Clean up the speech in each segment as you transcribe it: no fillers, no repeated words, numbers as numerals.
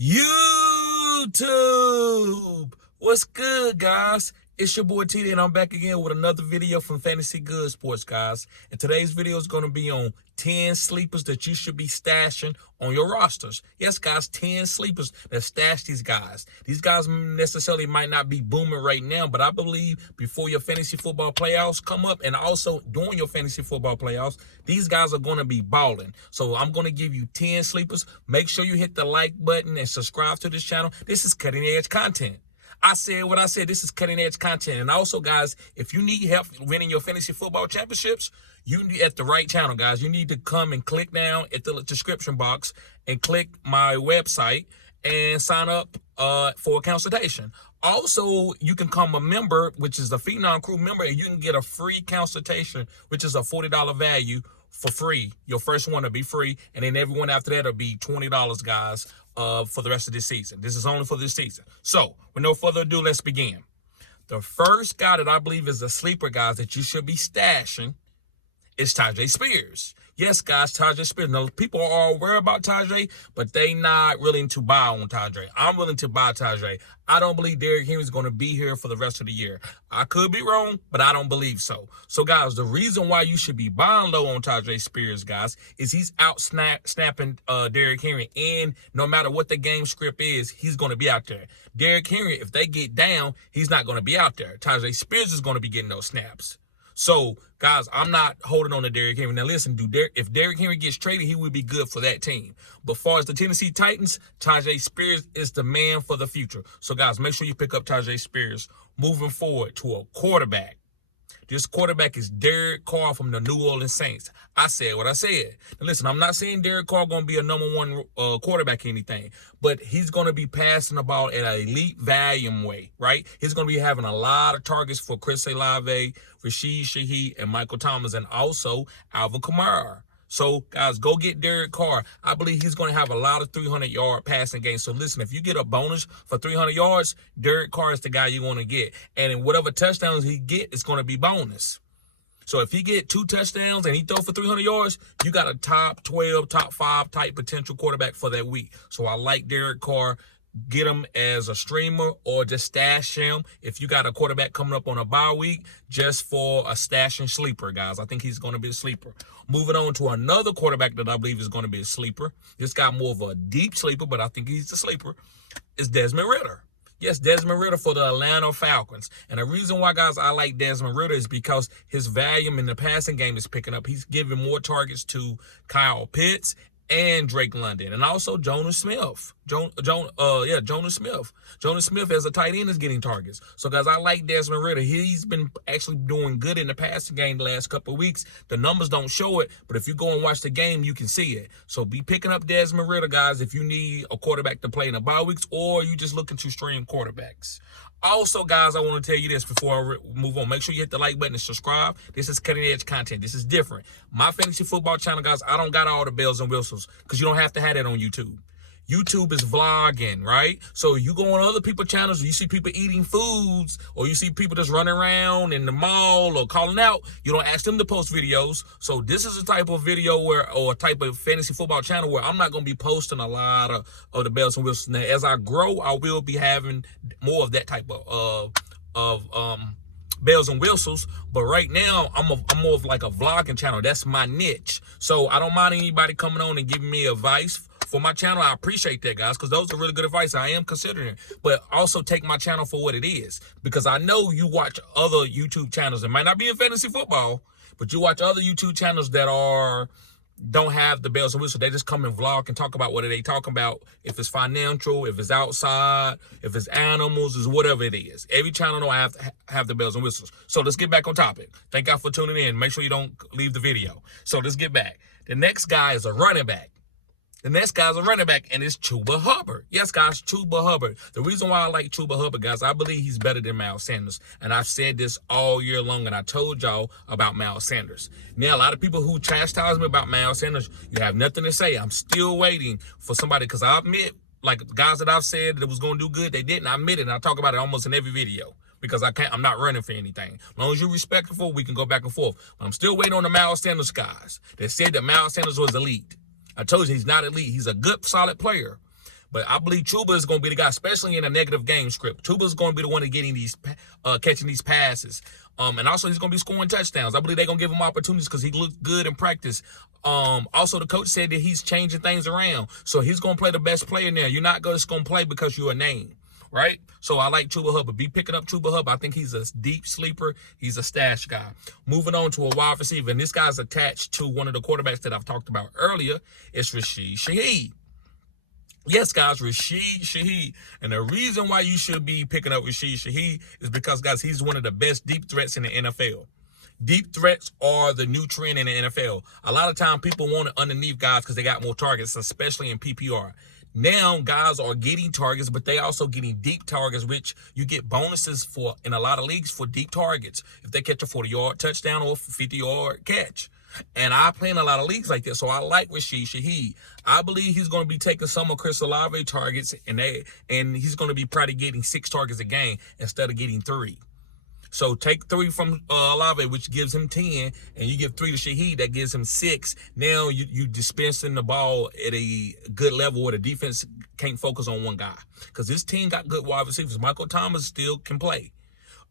YouTube. What's good, guys? It's your boy TD, and I'm back again with another video from Fantasy Good Sports, guys. And today's video is going to be on 10 sleepers that you should be stashing on your rosters. Yes, guys, 10 sleepers that stash these guys. These guys necessarily might not be booming right now, but I believe before your fantasy football playoffs come up, and also during your fantasy football playoffs, these guys are going to be balling. So I'm going to give you 10 sleepers. Make sure you hit the like button and subscribe to this channel. This is cutting edge content. I said what I said. This is cutting edge content. And also, guys, if you need help winning your fantasy football championships, you need at the right channel, guys. You need to come and click down at the description box and click my website and sign up for a consultation. Also, you can become a member, which is a Phenom Crew member, and you can get a free consultation, which is a $40 value for free. Your first one will be free, and then everyone after that will be $20, guys, for the rest of this season. This is only for this season. So, with no further ado, let's begin. The first guy that I believe is a sleeper, guys, that you should be stashing is Tyjae Spears. Yes, guys, Tyjae Spears. Now, people are aware about Tyjae, but they not willing to buy on Tyjae. I'm willing to buy Tyjae. I don't believe Derrick Henry is going to be here for the rest of the year. I could be wrong, but I don't believe so. So, guys, the reason why you should be buying low on Tyjae Spears, guys, is he's out snapping Derrick Henry. And no matter what the game script is, he's going to be out there. Derrick Henry, if they get down, he's not going to be out there. Tyjae Spears is going to be getting those snaps. So, guys, I'm not holding on to Derrick Henry. Now, listen, if Derrick Henry gets traded, he would be good for that team. But as far as the Tennessee Titans, Tyjae Spears is the man for the future. So, guys, make sure you pick up Tyjae Spears moving forward to a quarterback. This quarterback is Derek Carr from the New Orleans Saints. I said what I said. Now, listen, I'm not saying Derek Carr going to be a number one quarterback or anything, but he's going to be passing the ball at an elite volume way, right? He's going to be having a lot of targets for Chris Olave, Rashid Shaheed, and Michael Thomas, and also Alvin Kamara. So, guys, go get Derek Carr. I believe he's going to have a lot of 300-yard passing games. So, listen, if you get a bonus for 300 yards, Derek Carr is the guy you want to get. And in whatever touchdowns he get, it's going to be bonus. So, if he get 2 touchdowns and he throw for 300 yards, you got a top 12, top 5 type potential quarterback for that week. So, I like Derek Carr. Get him as a streamer or just stash him if you got a quarterback coming up on a bye week just for a stash and sleeper, guys. I think he's going to be a sleeper. Moving on to another quarterback that I believe is going to be a sleeper. This guy more of a deep sleeper, but I think he's a sleeper, is Desmond Ridder. Yes, Desmond Ridder for the Atlanta Falcons. And the reason why, guys, I like Desmond Ridder is because his volume in the passing game is picking up. He's giving more targets to Kyle Pitts and Drake London, and also Jonas Smith. Jonas Smith. Jonas Smith as a tight end is getting targets. So, guys, I like Desmond Ridder. He's been actually doing good in the passing game the last couple of weeks. The numbers don't show it, but if you go and watch the game, you can see it. So, be picking up Desmond Ridder, guys, if you need a quarterback to play in the bye weeks or you just looking to stream quarterbacks. Also, guys, I want to tell you this before I move on. Make sure you hit the like button and subscribe. This is cutting edge content. This is different. My fantasy football channel, guys, I don't got all the bells and whistles because you don't have to have that on YouTube. YouTube is vlogging, right? So you go on other people's channels, you see people eating foods, or you see people just running around in the mall or calling out. You don't ask them to post videos. So this is a type of video or a type of fantasy football channel where I'm not going to be posting a lot of the bells and whistles. Now, as I grow, I will be having more of that type of bells and whistles, but right now I'm more of like a vlogging channel. That's my niche. So I don't mind anybody coming on and giving me advice for my channel. I appreciate that, guys, because those are really good advice. I am considering it, but also take my channel for what it is, because I know you watch other YouTube channels. It might not be in fantasy football, but you watch other YouTube channels that don't have the bells and whistles. They just come and vlog and talk about what they talking about. If it's financial, if it's outside, if it's animals, is whatever it is. Every channel know I have to have the bells and whistles. So let's get back on topic. Thank y'all for tuning in. Make sure you don't leave the video. So let's get back. The next guy is a running back. The next guy's a running back, and it's Chuba Hubbard. Yes, guys, Chuba Hubbard. The reason why I like Chuba Hubbard, guys, I believe he's better than Miles Sanders. And I've said this all year long, and I told y'all about Miles Sanders. Now, a lot of people who chastise me about Miles Sanders, you have nothing to say. I'm still waiting for somebody, because I admit, like guys that I've said that was going to do good, they didn't. I admit it, and I talk about it almost in every video. Because I'm not running for anything. As long as you're respectful, we can go back and forth. But I'm still waiting on the Miles Sanders guys that said that Miles Sanders was elite. I told you he's not elite. He's a good, solid player. But I believe Chuba is going to be the guy, especially in a negative game script. Chuba is going to be the one that getting these, catching these passes. And also he's going to be scoring touchdowns. I believe they're going to give him opportunities because he looked good in practice. Also, the coach said that he's changing things around. So he's going to play the best player now. You're not just going to play because you're a name, right? So I like Chuba Hubbard. Be picking up Chuba Hubbard. I think he's a deep sleeper. He's a stash guy. Moving on to a wide receiver, and this guy's attached to one of the quarterbacks that I've talked about earlier. It's Rashid Shaheed. Yes, guys, Rashid Shaheed. And the reason why you should be picking up Rashid Shaheed is because, guys, he's one of the best deep threats in the NFL. Deep threats are the new trend in the NFL. A lot of time people want it underneath guys because they got more targets, especially in PPR. Now, guys are getting targets, but they also getting deep targets, which you get bonuses for in a lot of leagues for deep targets. If they catch a 40-yard touchdown or 50-yard catch. And I play in a lot of leagues like this, so I like Rashid Shaheed. I believe he's going to be taking some of Chris Olave targets, and he's going to be probably getting 6 targets a game instead of getting 3. So take 3 from Olave, which gives him 10, and you give 3 to Shaheed, that gives him 6. Now you dispensing the ball at a good level where the defense can't focus on one guy. Because this team got good wide receivers. Michael Thomas still can play.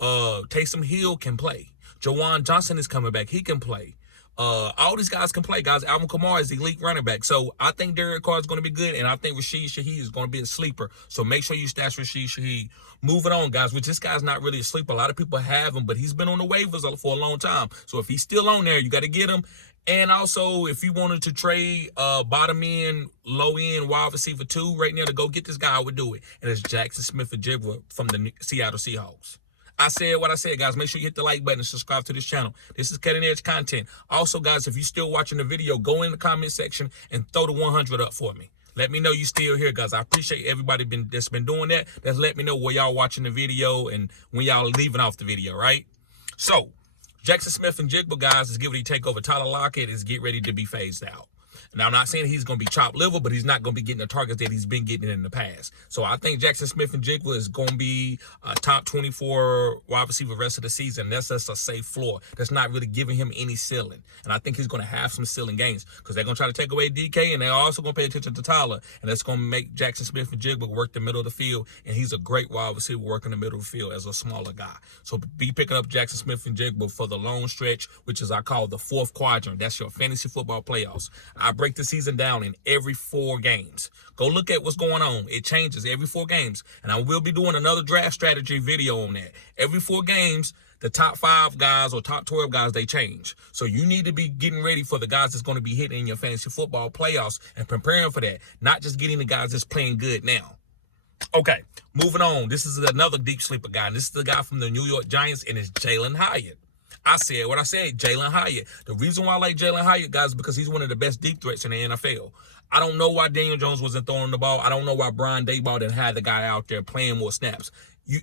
Taysom Hill can play. Jawan Johnson is coming back. He can play. All these guys can play, guys. Alvin Kamara is the elite running back. So I think Derek Carr is going to be good, and I think Rashid Shaheed is going to be a sleeper. So make sure you stash Rashid Shaheed. Moving on, guys, which this guy's not really a sleeper. A lot of people have him, but he's been on the waivers for a long time. So if he's still on there, you got to get him. And also, if you wanted to trade bottom end, low end wide receiver 2 right now to go get this guy, I would do it. And it's Jackson Smith-Njigba from the Seattle Seahawks. I said what I said, guys. Make sure you hit the like button and subscribe to this channel. This is cutting edge content. Also, guys, if you're still watching the video, go in the comment section and throw the 100 up for me. Let me know you still here, guys. I appreciate everybody that's been doing that. That's let me know where y'all watching the video and when y'all leaving off the video, right? So, Jackson Smith-Njigba, guys, is getting ready to take over. Tyler Lockett is getting ready to be phased out. Now, I'm not saying he's going to be chopped liver, but he's not going to be getting the targets that he's been getting in the past. So I think Jackson Smith-Njigba is going to be a top 24 wide receiver the rest of the season. That's just a safe floor. That's not really giving him any ceiling. And I think he's going to have some ceiling gains because they're going to try to take away DK, and they're also going to pay attention to Tyler. And that's going to make Jackson Smith-Njigba work the middle of the field. And he's a great wide receiver working the middle of the field as a smaller guy. So be picking up Jackson Smith-Njigba for the long stretch, which is I call the 4th quadrant. That's your fantasy football playoffs. I break the season down in every 4 games. Go look at what's going on. It changes every 4 games. And I will be doing another draft strategy video on that. Every 4 games, the top 5 guys or top 12 guys, they change. So you need to be getting ready for the guys that's going to be hitting in your fantasy football playoffs and preparing for that. Not just getting the guys that's playing good now. Okay, moving on. This is another deep sleeper guy. And this is the guy from the New York Giants, and it's Jalen Hyatt. I said what I said, Jalen Hyatt. The reason why I like Jalen Hyatt, guys, is because he's one of the best deep threats in the NFL. I don't know why Daniel Jones wasn't throwing the ball. I don't know why Brian Daboll didn't have the guy out there playing more snaps.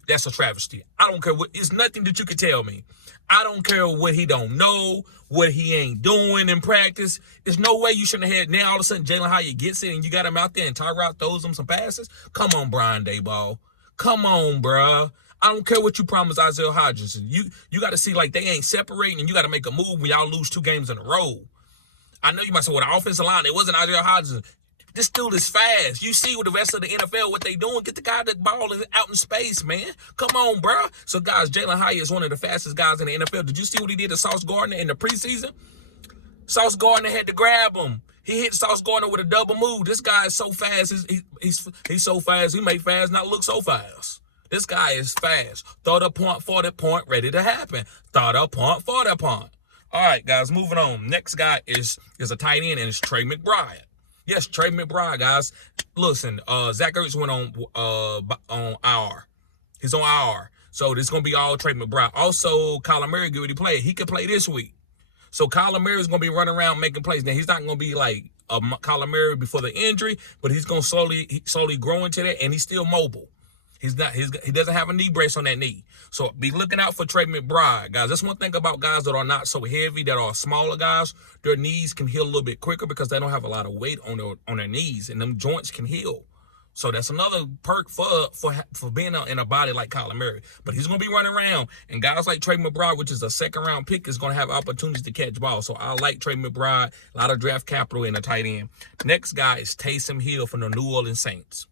That's a travesty. I don't care what. It's nothing that you can tell me. I don't care what he don't know, what he ain't doing in practice. There's no way you shouldn't have had. Now all of a sudden Jalen Hyatt gets it and you got him out there and Tyrod throws him some passes. Come on, Brian Daboll. Come on, bruh. I don't care what you promised Isaiah Hodgson. You got to see like they ain't separating, and you got to make a move when y'all lose 2 games in a row. I know you might say, well, the offensive line, it wasn't Isaiah Hodgson. This dude is fast. You see with the rest of the NFL what they doing. Get the guy that ball out in space, man. Come on, bro. So, guys, Jalen Hyatt is one of the fastest guys in the NFL. Did you see what he did to Sauce Gardner in the preseason? Sauce Gardner had to grab him. He hit Sauce Gardner with a double move. This guy is so fast. He's so fast. He made fast not look so fast. This guy is fast. Throw the point for the point, ready to happen. Throw the point for the point. All right, guys, moving on. Next guy is a tight end, and it's Trey McBride. Yes, Trey McBride, guys. Listen, Zach Ertz went on IR. He's on IR. So this is going to be all Trey McBride. Also, Kyler Murray get ready to play. He could play this week. So Kyler Murray is going to be running around making plays. Now, he's not going to be like Kyler Murray before the injury, but he's going to slowly grow into that, and he's still mobile. He doesn't have a knee brace on that knee. So be looking out for Trey McBride, guys. That's one thing about guys that are not so heavy, that are smaller guys. Their knees can heal a little bit quicker because they don't have a lot of weight on their knees, and them joints can heal. So that's another perk for being in a body like Kyler Murray. But he's going to be running around, and guys like Trey McBride, which is a 2nd-round pick, is going to have opportunities to catch balls. So I like Trey McBride, a lot of draft capital in a tight end. Next guy is Taysom Hill from the New Orleans Saints.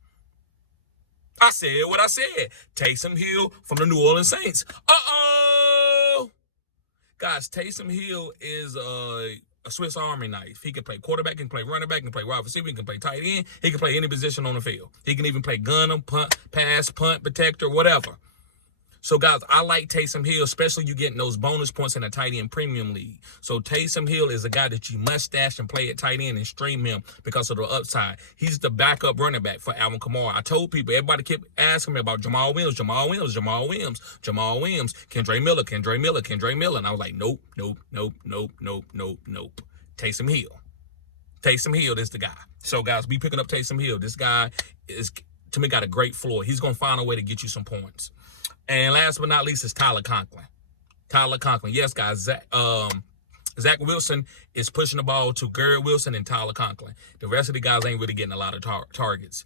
I said what I said. Taysom Hill from the New Orleans Saints. Guys, Taysom Hill is a Swiss Army knife. He can play quarterback, he can play running back, he can play wide receiver, he can play tight end, he can play any position on the field. He can even play gunner, punt, pass, punt, protector, whatever. So, guys, I like Taysom Hill, especially you getting those bonus points in a tight end premium league. So, Taysom Hill is a guy that you must stash and play at tight end and stream him because of the upside. He's the backup running back for Alvin Kamara. I told people, everybody kept asking me about Jamal Williams, Kendra Miller. And I was like, nope. Taysom Hill. Taysom Hill is the guy. So, guys, be picking up Taysom Hill. This guy is, to me, got a great floor. He's going to find a way to get you some points. And last but not least is Tyler Conklin. Yes, guys, Zach Wilson is pushing the ball to Garrett Wilson and Tyler Conklin. The rest of the guys ain't really getting a lot of targets.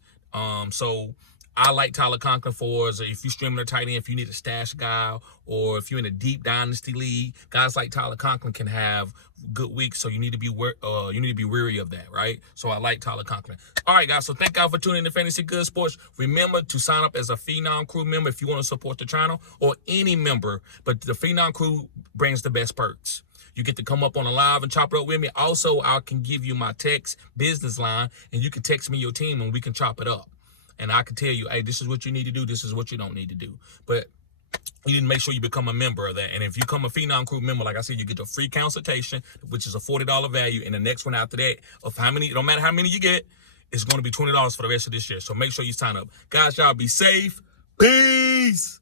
So I like Tyler Conklin for if you're streaming a tight end, if you need a stash guy, or if you're in a deep dynasty league, guys like Tyler Conklin can have good weeks. So you need to be wary of that, right? So I like Tyler Conklin. All right, guys. So thank y'all for tuning in to Fantasy Good Sports. Remember to sign up as a Phenom Crew member if you want to support the channel, or any member. But the Phenom Crew brings the best perks. You get to come up on a live and chop it up with me. Also, I can give you my text business line, and you can text me your team, and we can chop it up. And I can tell you, hey, this is what you need to do. This is what you don't need to do. But you need to make sure you become a member of that. And if you become a Phenom Crew member, like I said, you get a free consultation, which is a $40 value. And the next one after that, of how many, no matter how many you get, it's going to be $20 for the rest of this year. So make sure you sign up. Guys, y'all be safe. Peace.